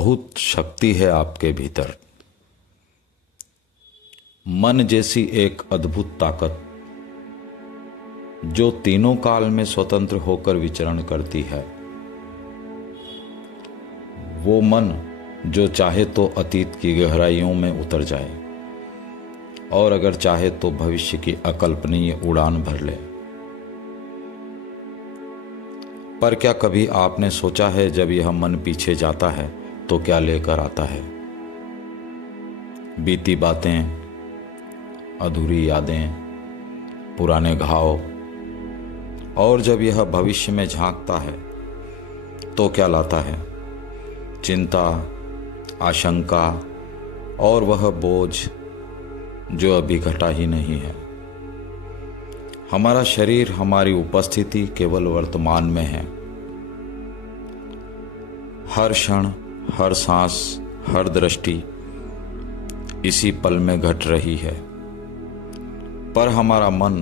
बहुत शक्ति है आपके भीतर। मन जैसी एक अद्भुत ताकत जो तीनों काल में स्वतंत्र होकर विचरण करती है। वो मन जो चाहे तो अतीत की गहराइयों में उतर जाए और अगर चाहे तो भविष्य की अकल्पनीय उड़ान भर ले। पर क्या कभी आपने सोचा है जब यह मन पीछे जाता है तो क्या लेकर आता है? बीती बातें, अधूरी यादें, पुराने घाव। और जब यह भविष्य में झांकता है तो क्या लाता है? चिंता, आशंका और वह बोझ जो अभी घटा ही नहीं है। हमारा शरीर, हमारी उपस्थिति केवल वर्तमान में है। हर क्षण, हर सांस, हर दृष्टि इसी पल में घट रही है। पर हमारा मन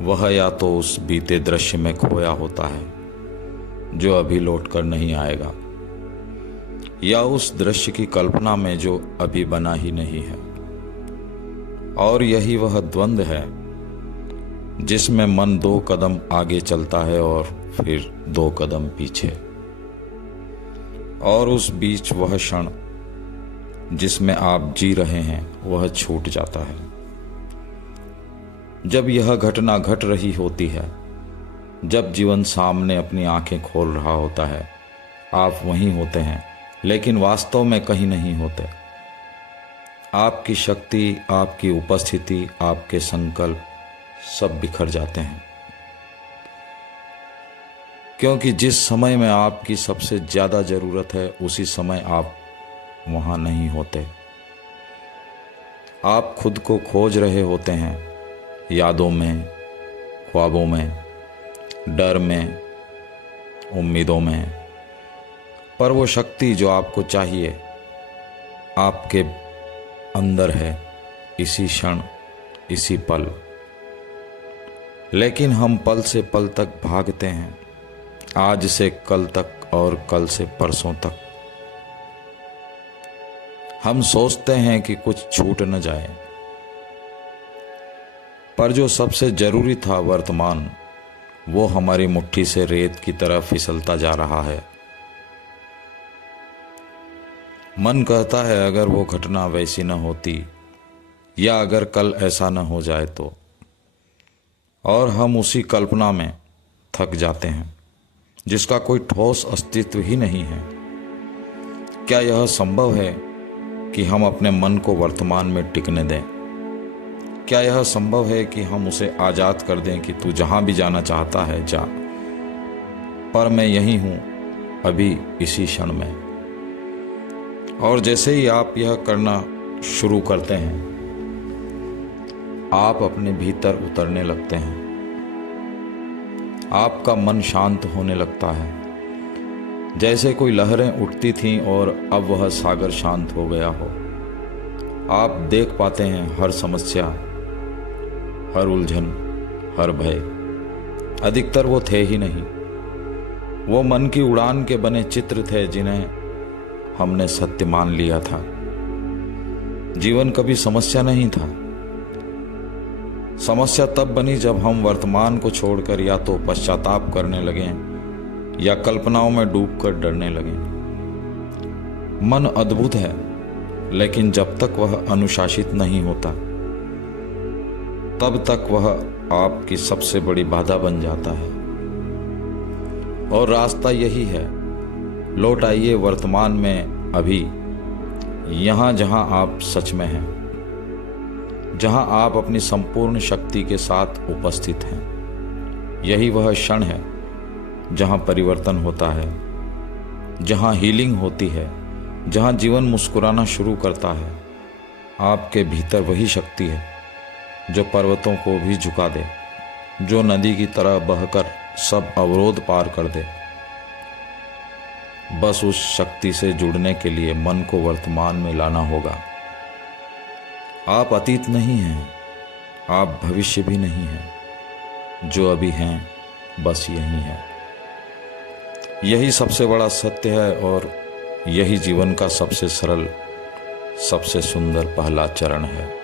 वह या तो उस बीते दृश्य में खोया होता है जो अभी लौटकर नहीं आएगा, या उस दृश्य की कल्पना में जो अभी बना ही नहीं है। और यही वह द्वंद्व है जिसमें मन 2 कदम आगे चलता है और फिर 2 कदम पीछे। और उस बीच वह क्षण जिसमें आप जी रहे हैं वह छूट जाता है। जब यह घटना घट रही होती है, जब जीवन सामने अपनी आंखें खोल रहा होता है, आप वहीं होते हैं लेकिन वास्तव में कहीं नहीं होते। आपकी शक्ति, आपकी उपस्थिति, आपके संकल्प सब बिखर जाते हैं, क्योंकि जिस समय में आपकी सबसे ज़्यादा ज़रूरत है उसी समय आप वहाँ नहीं होते। आप खुद को खोज रहे होते हैं, यादों में, ख्वाबों में, डर में, उम्मीदों में। पर वो शक्ति जो आपको चाहिए आपके अंदर है, इसी क्षण, इसी पल। लेकिन हम पल से पल तक भागते हैं, आज से कल तक और कल से परसों तक। हम सोचते हैं कि कुछ छूट न जाए, पर जो सबसे जरूरी था वर्तमान, वो हमारी मुट्ठी से रेत की तरह फिसलता जा रहा है। मन कहता है अगर वो घटना वैसी न होती, या अगर कल ऐसा न हो जाए तो। और हम उसी कल्पना में थक जाते हैं जिसका कोई ठोस अस्तित्व ही नहीं है। क्या यह संभव है कि हम अपने मन को वर्तमान में टिकने दें? क्या यह संभव है कि हम उसे आज़ाद कर दें कि तू जहाँ भी जाना चाहता है जा, पर मैं यहीं हूँ अभी इसी क्षण में। और जैसे ही आप यह करना शुरू करते हैं, आप अपने भीतर उतरने लगते हैं। आपका मन शांत होने लगता है, जैसे कोई लहरें उठती थीं और अब वह सागर शांत हो गया हो। आप देख पाते हैं हर समस्या, हर उलझन, हर भय। अधिकतर वो थे ही नहीं, वो मन की उड़ान के बने चित्र थे जिन्हें हमने सत्य मान लिया था। जीवन कभी समस्या नहीं था। समस्या तब बनी जब हम वर्तमान को छोड़कर या तो पश्चाताप करने लगें या कल्पनाओं में डूबकर डरने लगें। मन अद्भुत है, लेकिन जब तक वह अनुशासित नहीं होता तब तक वह आपकी सबसे बड़ी बाधा बन जाता है। और रास्ता यही है, लौट आइए वर्तमान में, अभी यहाँ जहाँ आप सच में हैं, जहाँ आप अपनी संपूर्ण शक्ति के साथ उपस्थित हैं। यही वह क्षण है जहाँ परिवर्तन होता है, जहाँ हीलिंग होती है, जहाँ जीवन मुस्कुराना शुरू करता है। आपके भीतर वही शक्ति है जो पर्वतों को भी झुका दे, जो नदी की तरह बहकर सब अवरोध पार कर दे। बस उस शक्ति से जुड़ने के लिए मन को वर्तमान में लाना होगा। आप अतीत नहीं हैं, आप भविष्य भी नहीं हैं, जो अभी हैं बस यही है। यही सबसे बड़ा सत्य है और यही जीवन का सबसे सरल, सबसे सुंदर पहला चरण है।